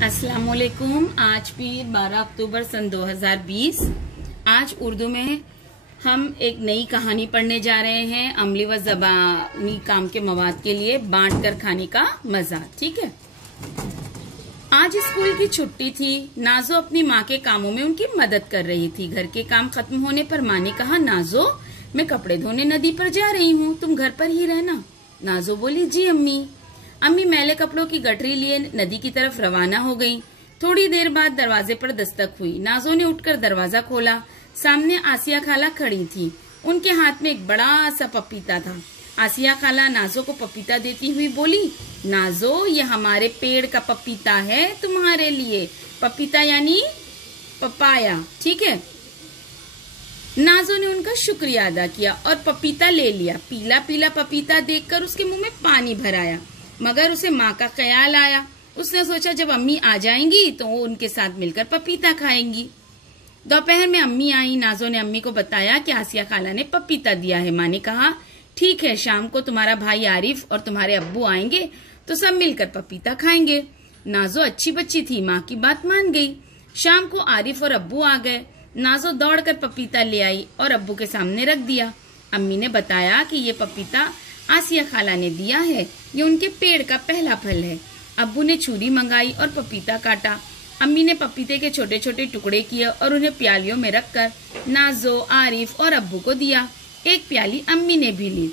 अस्सलाम वालेकुम। आज भी 12 अक्टूबर सन 2020। आज उर्दू में हम एक नई कहानी पढ़ने जा रहे हैं। अमली व ज़बानी काम के मवाद के लिए बांट कर खाने का मजा। ठीक है। आज स्कूल की छुट्टी थी। नाजो अपनी माँ के कामों में उनकी मदद कर रही थी। घर के काम खत्म होने पर माँ ने कहा, नाजो मैं कपड़े धोने नदी पर जा रही हूँ, तुम घर पर ही रहना। नाजो बोली, जी अम्मी। अम्मी मैले कपड़ों की गठरी लिए नदी की तरफ रवाना हो गई। थोड़ी देर बाद दरवाजे पर दस्तक हुई। नाजो ने उठकर दरवाजा खोला। सामने आसिया खाला खड़ी थी। उनके हाथ में एक बड़ा सा पपीता था। आसिया खाला नाजो को पपीता देती हुई बोली, नाजो ये हमारे पेड़ का पपीता है तुम्हारे लिए। पपीता यानी पपाया, ठीक है। नाजो ने उनका शुक्रिया अदा किया और पपीता ले लिया। पीला पीला पपीता देखकर उसके मुंह में पानी भर आया, मगर उसे माँ का ख्याल आया। उसने सोचा जब अम्मी आ जाएंगी तो वो उनके साथ मिलकर पपीता खाएंगी। दोपहर में अम्मी आई। नाजो ने अम्मी को बताया कि आसिया खाला ने पपीता दिया है। माँ ने कहा, ठीक है, शाम को तुम्हारा भाई आरिफ और तुम्हारे अब्बू आएंगे तो सब मिलकर पपीता खाएंगे। नाजो अच्छी बच्ची थी, माँ की बात मान गई। शाम को आरिफ और अब्बू आ गए। नाजो दौड़कर पपीता ले आई और अब्बू के सामने रख दिया। अम्मी ने बताया कि ये पपीता आसिया खाला ने दिया है, ये उनके पेड़ का पहला फल है। अब्बू ने छुरी मंगाई और पपीता काटा। अम्मी ने पपीते के छोटे छोटे टुकड़े किए और उन्हें प्यालियों में रखकर नाजो, आरिफ और अब्बू को दिया। एक प्याली अम्मी ने भी ली।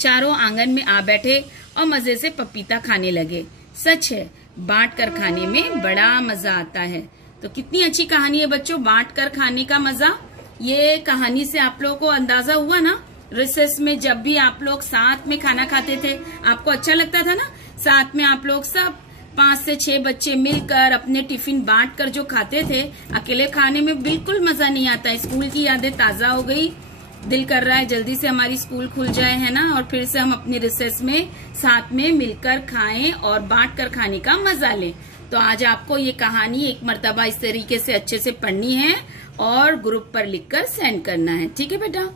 चारों आंगन में आ बैठे और मजे से पपीता खाने लगे। सच है, बांट कर खाने में बड़ा मजा आता है। तो कितनी अच्छी कहानी है बच्चों, बांट कर खाने का मजा। ये कहानी से आप लोगों को अंदाजा हुआ ना, रिसेस में जब भी आप लोग साथ में खाना खाते थे आपको अच्छा लगता था ना। साथ में आप लोग सब 5 से 6 बच्चे मिलकर अपने टिफिन बांट कर जो खाते थे, अकेले खाने में बिल्कुल मजा नहीं आता। स्कूल की यादें ताजा हो गई। दिल कर रहा है जल्दी से हमारी स्कूल खुल जाए, है ना, और फिर से हम अपनी रिसेस में साथ में मिलकर खाएं और बांट कर खाने का मजा लें। तो आज आपको ये कहानी एक मर्तबा इस तरीके से अच्छे से पढ़नी है और ग्रुप पर लिखकर सेंड करना है। ठीक है बेटा।